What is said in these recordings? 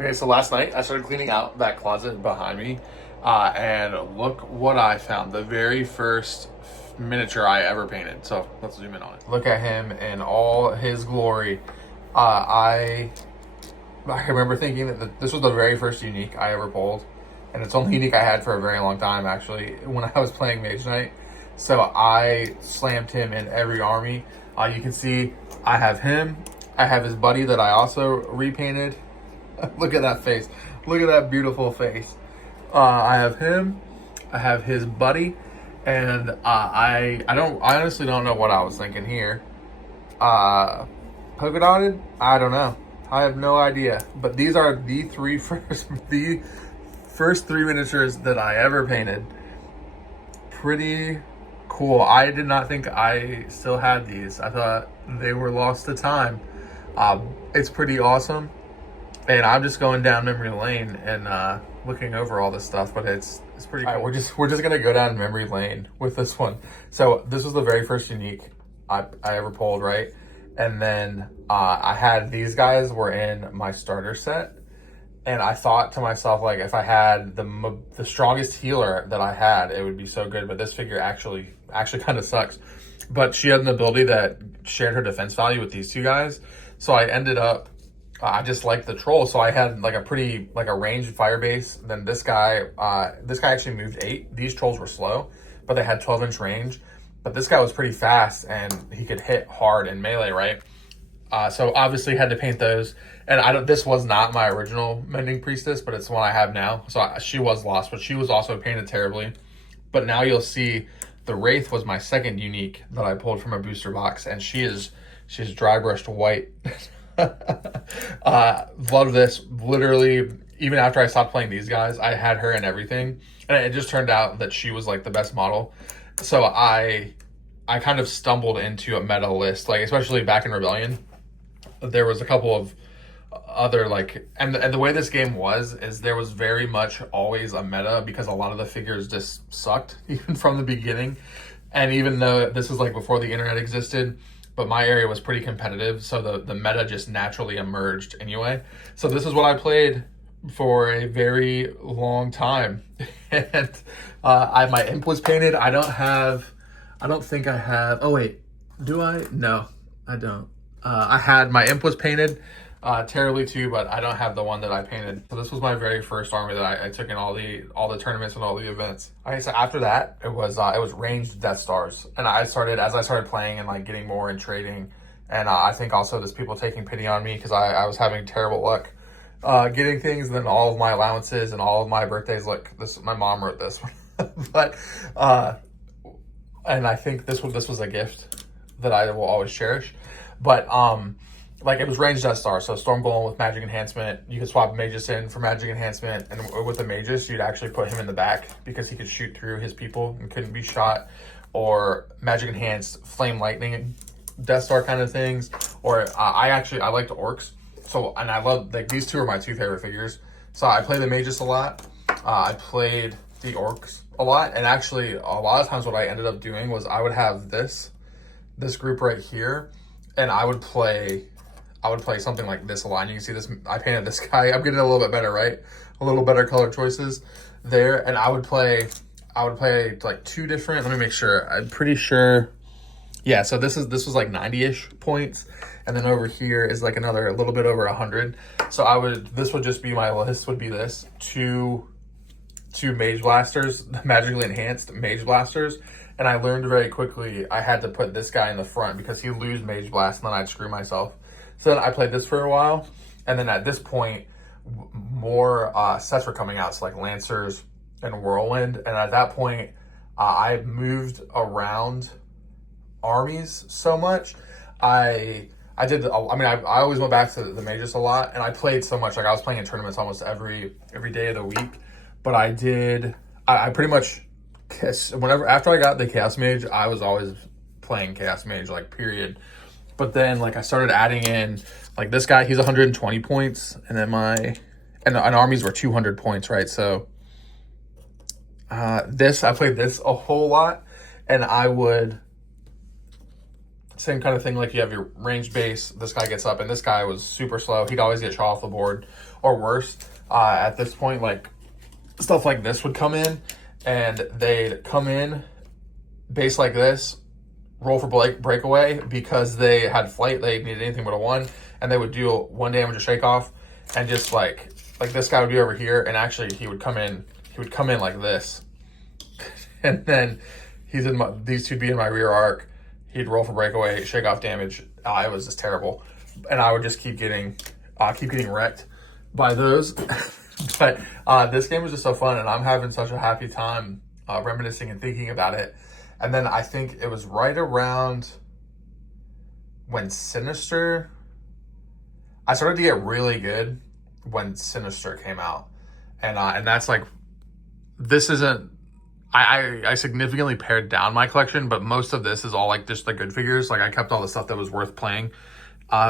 Okay, so last night I started cleaning out that closet behind me, and look what I found. The very first miniature I ever painted. So let's zoom in on it. Look at him in all his glory. I remember thinking that this was the very first unique I ever pulled, and it's only unique I had for a very long time, actually, when I was playing Mage Knight. So I slammed him in every army. You can see I have him. I have his buddy that I also repainted. Look at that face. Look at that beautiful face. I have him. I have his buddy, and I honestly don't know what I was thinking here. Polka dotted? I don't know. I have no idea. But these are the first three miniatures that I ever painted. Pretty cool. I did not think I still had these. I thought they were lost to time. It's pretty awesome. And I'm just going down memory lane and looking over all this stuff, but it's pretty cool. All right, we're just gonna go down memory lane with this one. So this was the very first unique I ever pulled, right? And then I had these guys were in my starter set, and I thought to myself, like, if I had the strongest healer that I had, it would be so good. But this figure actually kind of sucks. But she had an ability that shared her defense value with these two guys, so I ended up. I just liked the troll, so I had like a ranged fire base. Then this guy actually moved 8. These trolls were slow, but they had 12-inch range. But this guy was pretty fast, and he could hit hard in melee, right? So obviously had to paint those. And this was not my original Mending Priestess, but it's the one I have now. So she was lost, but she was also painted terribly. But now you'll see the Wraith was my second unique that I pulled from a booster box, and she's dry brushed white. Love this. Literally, even after I stopped playing these guys, I had her and everything, and it just turned out that she was like the best model. So I kind of stumbled into a meta list, like especially back in Rebellion. There was a couple of other and the way this game is there was very much always a meta, because a lot of the figures just sucked even from the beginning. And even though this is like before the internet existed, but my area was pretty competitive, so the meta just naturally emerged anyway. So this is what I played for a very long time. And my imp was painted. I don't think I have, oh wait, do I? No, I don't. I had, my imp was painted terribly too, but I don't have the one that I painted. So this was my very first army that I took in all the tournaments and all the events. Okay, so after that, it was ranged Death Stars, and as I started playing and like getting more and trading, and I think also there's people taking pity on me because I was having terrible luck getting things. And then all of my allowances and all of my birthdays, look, my mom wrote this one, but and I think this was a gift that I will always cherish. But like, it was ranged Death Star, so Storm Golem with magic enhancement. You could swap Magus in for magic enhancement, and with the Magus, you'd actually put him in the back because he could shoot through his people and couldn't be shot, or magic enhanced flame lightning Death Star kind of things. Or I liked orcs, so, and I love, like, these two are my two favorite figures. So I played the Magus a lot. I played the orcs a lot, and actually a lot of times what I ended up doing was I would have this group right here, and I would play something like this a lot. And you can see this, I painted this guy. I'm getting a little bit better, right? A little better color choices there. And I would play like two different, let me make sure. I'm pretty sure. Yeah, so this was like 90-ish points. And then over here is like another, a little bit over 100. So this would just be my list, would be this. Two Mage Blasters, magically enhanced Mage Blasters. And I learned very quickly I had to put this guy in the front because he'd lose Mage Blast and then I'd screw myself. So then I played this for a while. And then at this point, more sets were coming out. So like Lancers and Whirlwind. And at that point, I moved around armies so much. I always went back to the Magus a lot. And I played so much. Like, I was playing in tournaments almost every day of the week. But I pretty much, after I got the Chaos Mage, I was always playing Chaos Mage, like, period. But then, like, I started adding in, like, this guy, he's 120 points, and then and armies were 200 points, right? So I played this a whole lot, and I would Same kind of thing, like you have your ranged base, this guy gets up, and this guy was super slow. He'd always get shot off the board, or worse. At this point, like, stuff like this would come in, and they'd come in, base like this, roll for breakaway, because they had flight, they needed anything but a 1, and they would do 1 damage of shake off, and just like this guy would be over here, and actually he would come in like this, and then these two would be in my rear arc. He'd roll for breakaway, shake off damage. It was just terrible, and I would just keep getting wrecked by those. But this game was just so fun, and I'm having such a happy time reminiscing and thinking about it. And then I think it was right around when Sinister, I started to get really good when Sinister came out, and that's like, this isn't. I significantly pared down my collection, but most of this is all like just the good figures. Like I kept all the stuff that was worth playing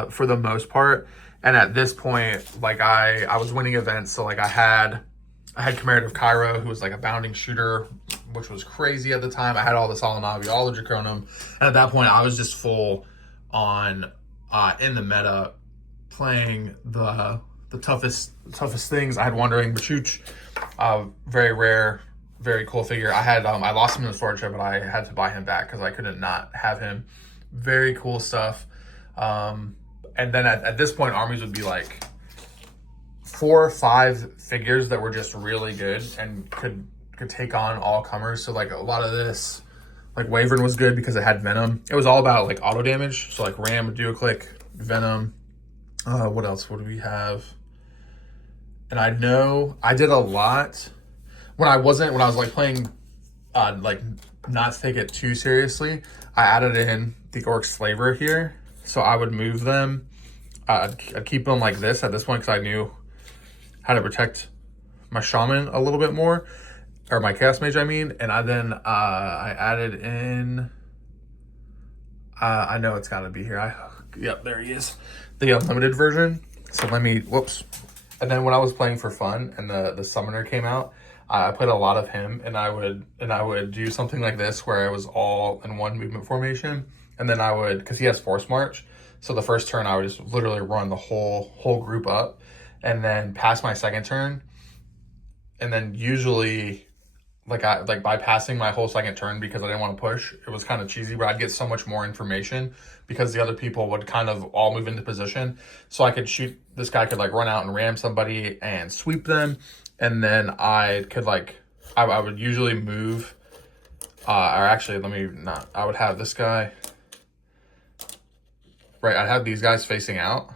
for the most part. And at this point, like I was winning events. So like I had Commemorative Cairo, who was like a bounding shooter, which was crazy at the time. I had all the Solanavi, all the Draconum. And at that point, I was just full on in the meta, playing the toughest things. I had Wandering Bachuch, very rare, very cool figure. I lost him in the storage shed, but I had to buy him back because I couldn't not have him. Very cool stuff. And then at this point, armies would be like 4 or 5 figures that were just really good and could take on all comers. So like a lot of this, like Wyvern was good because it had Venom. It was all about like auto damage. So like Ram, Duo Click, Venom. What else would we have? And I know I did a lot when I was like playing, like not to take it too seriously. I added in the Orc's Flavor here, so I would move them. I'd keep them like this at this point because I knew how to protect my Shaman a little bit more, or my Chaos Mage, I mean. And I added in. I know it's got to be here. Yep, there he is, the unlimited version. So whoops. And then when I was playing for fun and the Summoner came out, I played a lot of him, and I would do something like this where I was all in one movement formation, and then I would, because he has Force March, so the first turn I would just literally run the whole group up, and then pass my second turn, and then usually like bypassing my whole second turn because I didn't want to push. It was kind of cheesy, but I'd get so much more information because the other people would kind of all move into position, so I could shoot. This guy could like run out and ram somebody and sweep them. And then I could I would usually move, or actually, I would have this guy, right, I'd have these guys facing out,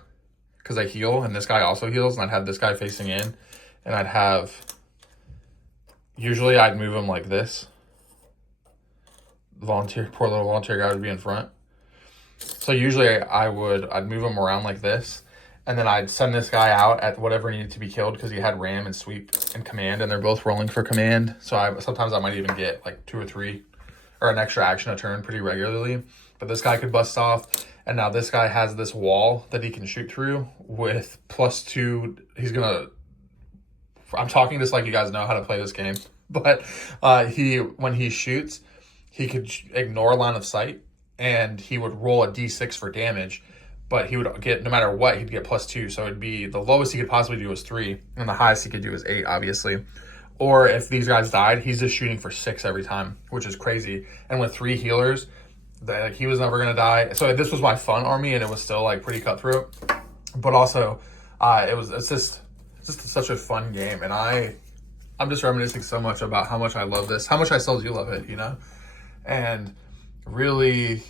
because they heal, and this guy also heals, and I'd have this guy facing in, and usually I'd move him like this. Poor little volunteer guy would be in front. So usually I'd move him around like this, and then I'd send this guy out at whatever needed to be killed because he had Ram and Sweep and Command, and they're both rolling for Command. So sometimes I might even get like 2 or 3 or an extra action a turn pretty regularly. But this guy could bust off, and now this guy has this wall that he can shoot through with +2. I'm talking just like you guys know how to play this game. But when he shoots, he could ignore line of sight, and he would roll a d6 for damage. But he would get, no matter what, he'd get +2. So it'd be, the lowest he could possibly do was 3, and the highest he could do was 8, obviously. Or if these guys died, he's just shooting for 6 every time, which is crazy. And with 3 healers, he was never gonna die. So this was my fun army, and it was still like pretty cutthroat. But also, it's just such a fun game, and I'm just reminiscing so much about how much I love this, how much I still do love it, you know, and really.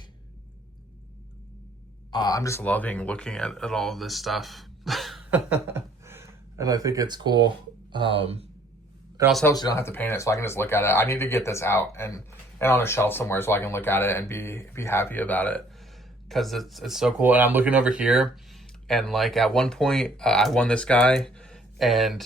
I'm just loving looking at all of this stuff. And I think it's cool. It also helps you don't have to paint it, so I can just look at it. I need to get this out and on a shelf somewhere so I can look at it and be happy about it, because it's so cool. And I'm looking over here, and like at one point I won this guy, and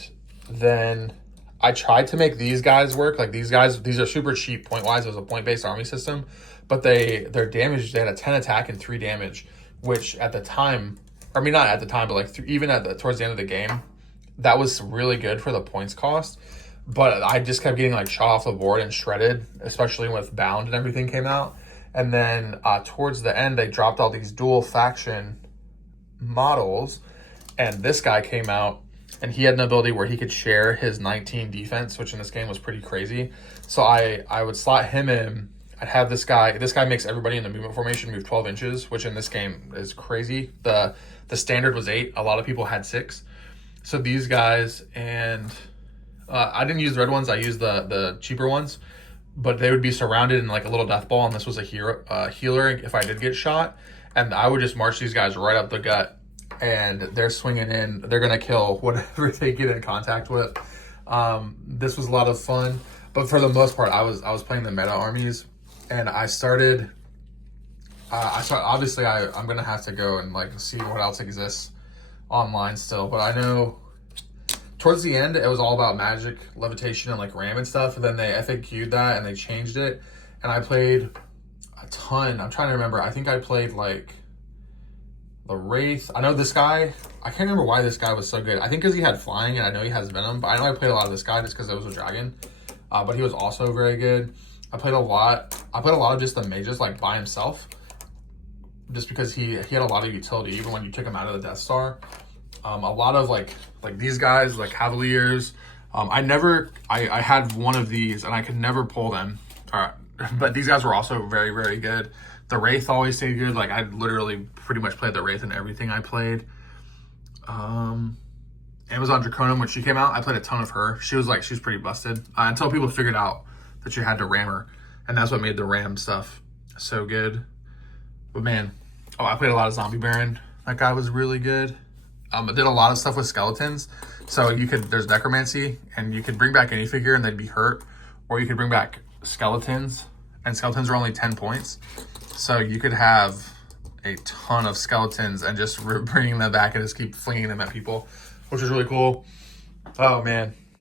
then I tried to make these guys work. Like these are super cheap point wise. It was a point based army system, but their damage, they had a 10 attack and 3 damage. Which at the time, I mean, not at the time, but like even towards the end of the game, that was really good for the points cost. But I just kept getting like shot off the board and shredded, especially with Bound and everything came out. And then towards the end, they dropped all these dual faction models, and this guy came out, and he had an ability where he could share his 19 defense, which in this game was pretty crazy. So I would slot him in. I'd have this guy. This guy makes everybody in the movement formation move 12 inches, which in this game is crazy. The standard was 8. A lot of people had 6. So these guys, and I didn't use the red ones. I used the cheaper ones, but they would be surrounded in like a little death ball, and this was a healer if I did get shot. And I would just march these guys right up the gut, and they're swinging in. They're going to kill whatever they get in contact with. This was a lot of fun. But for the most part, I was playing the meta armies, and I started, obviously I'm going to have to go and like see what else exists online still. But I know towards the end, it was all about magic, levitation, and like RAM and stuff. And then they FAQ'd that and they changed it. And I played a ton. I'm trying to remember. I think I played like the Wraith. I know this guy. I can't remember why this guy was so good. I think because he had flying, and I know he has venom. But I know I played a lot of this guy just because it was a dragon. But he was also very good. I played a lot of just the mages like by himself, just because he had a lot of utility even when you took him out of the Death Star. A lot of like these guys, like Cavaliers. I had one of these and I could never pull them. But these guys were also very, very good. The Wraith always stayed good. Like I literally pretty much played the Wraith in everything I played. Amazon Draconum, when she came out, I played a ton of her. She was pretty busted until people figured out that you had to ram her. And that's what made the ram stuff so good. But man, I played a lot of Zombie Baron. That guy was really good. I did a lot of stuff with skeletons. So there's necromancy, and you could bring back any figure and they'd be hurt. Or you could bring back skeletons, and skeletons are only 10 points. So you could have a ton of skeletons and just bringing them back and just keep flinging them at people, which is really cool. Oh man.